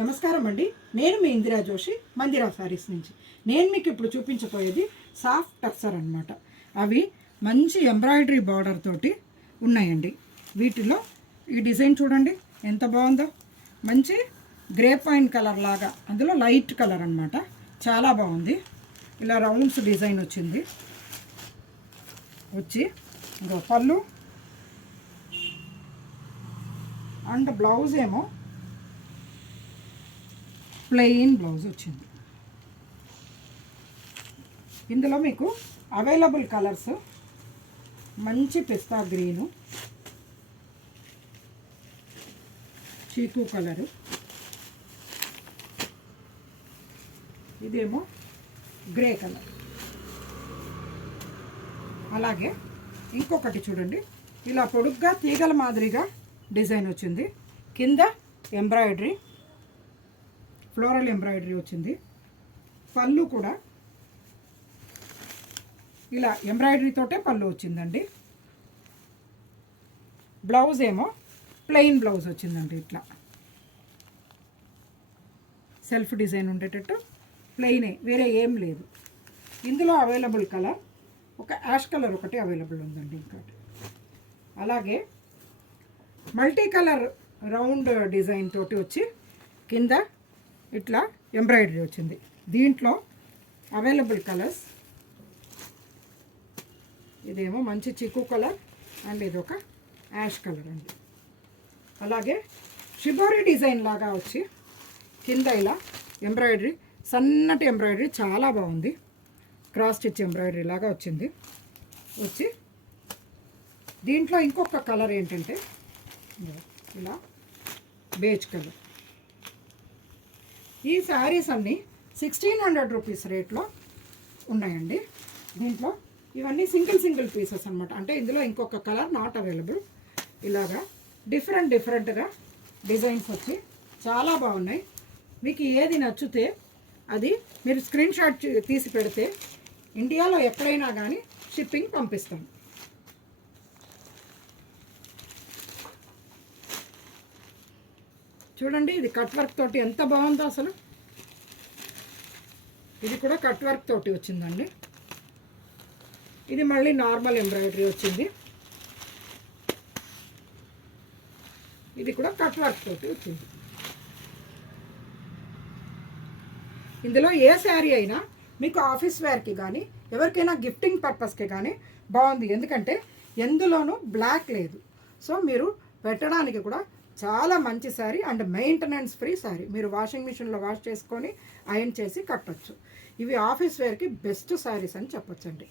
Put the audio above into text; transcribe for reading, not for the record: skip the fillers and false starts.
నమస్కారం అండి. నేను మీ ఇందిరా జోషి మందిరా సారీస్ నుంచి. నేను మీకు ఇప్పుడు చూపించబోయేది సాఫ్ట్ టర్సర్ అనమాట. అవి మంచి ఎంబ్రాయిడరీ బార్డర్ తోటి ఉన్నాయండి. వీటిలో ఈ డిజైన్ చూడండి ఎంత బాగుందో. మంచి గ్రేప్ వైన్ కలర్ లాగా, అందులో లైట్ కలర్ అనమాట. చాలా బాగుంది. ఇలా రౌండ్స్ డిజైన్ వచ్చి ఇంకో పళ్ళు అండ్ బ్లౌజ్ ఏమో ప్లెయిన్ బ్లౌజ్ వచ్చింది. ఇందులో మీకు అవైలబుల్ కలర్స్ మంచి పిస్తా గ్రీను, చీకు కలరు, ఇదేమో గ్రే కలర్. అలాగే ఇంకొకటి చూడండి, ఇలా పొడుగ్గా తీగల మాదిరిగా డిజైన్ వచ్చింది. కింద ఎంబ్రాయిడరీ, ఫ్లోరల్ ఎంబ్రాయిడరీ వచ్చింది. పళ్ళు కూడా ఇలా ఎంబ్రాయిడరీతోటే పళ్ళు వచ్చిందండి. బ్లౌజ్ ఏమో ప్లెయిన్ బ్లౌజ్ వచ్చిందండి. ఇట్లా సెల్ఫ్ డిజైన్ ఉండేటట్టు ప్లెయినే, వేరే ఏం లేదు. ఇందులో అవైలబుల్ కలర్ ఒక యాష్ కలర్ ఒకటి అవైలబుల్ ఉందండి. ఇంకోటి అలాగే మల్టీ కలర్ రౌండ్ డిజైన్ తోటి వచ్చి కింద ఇట్లా ఎంబ్రాయిడరీ వచ్చింది. దీంట్లో అవైలబుల్ కలర్స్ ఇదేమో మంచి చిక్కు కలర్ అండ్ ఇది ఒక యాష్ కలర్ అండి. అలాగే షిబోరి డిజైన్ లాగా వచ్చి కింద ఇలా ఎంబ్రాయిడరీ, సన్నటి ఎంబ్రాయిడరీ చాలా బాగుంది. క్రాస్ స్టిచ్ ఎంబ్రాయిడరీ లాగా వచ్చింది. దీంట్లో ఇంకొక కలర్ ఏంటంటే ఇలా బేజ్ కలర్. ఈ శారీస్ అన్నీ 1600 రూపీస్ రేట్లో ఉన్నాయండి. దీంట్లో ఇవన్నీ సింగిల్ పీసెస్ అనమాట. అంటే ఇందులో ఇంకొక కలర్ నాట్ అవైలబుల్. ఇలాగా డిఫరెంట్గా డిజైన్స్ వచ్చి చాలా బాగున్నాయి. మీకు ఏది నచ్చితే అది మీరు స్క్రీన్ షాట్ తీసి పెడితే ఇండియాలో ఎక్కడైనా కానీ షిప్పింగ్ పంపిస్తాం. చూడండి, ఇది కట్ వర్క్ తోటి ఎంత బాగుందో అసలు. ఇది కూడా కట్ వర్క్ తోటి వచ్చిందండి. ఇది మళ్ళీ నార్మల్ ఎంబ్రాయిడరీ వచ్చింది. ఇది కూడా కట్ వర్క్ తోటి వచ్చింది. ఇందులో ఏ శారీ అయినా మీకు ఆఫీస్ వేర్కి కానీ ఎవరికైనా గిఫ్టింగ్ పర్పస్కి కానీ బాగుంది. ఎందుకంటే ఎందులోనూ బ్లాక్ లేదు. సో మీరు పెట్టడానికి కూడా చాలా మంచి sari and maintenance free sari. మీరు వాషింగ్ మిషన్లో వాష్ చేసుకొని ఐరన్ చేసి కట్టచ్చు. ఇవి ఆఫీస్ వేర్కి బెస్ట్ శారీస్ అని చెప్పొచ్చండి.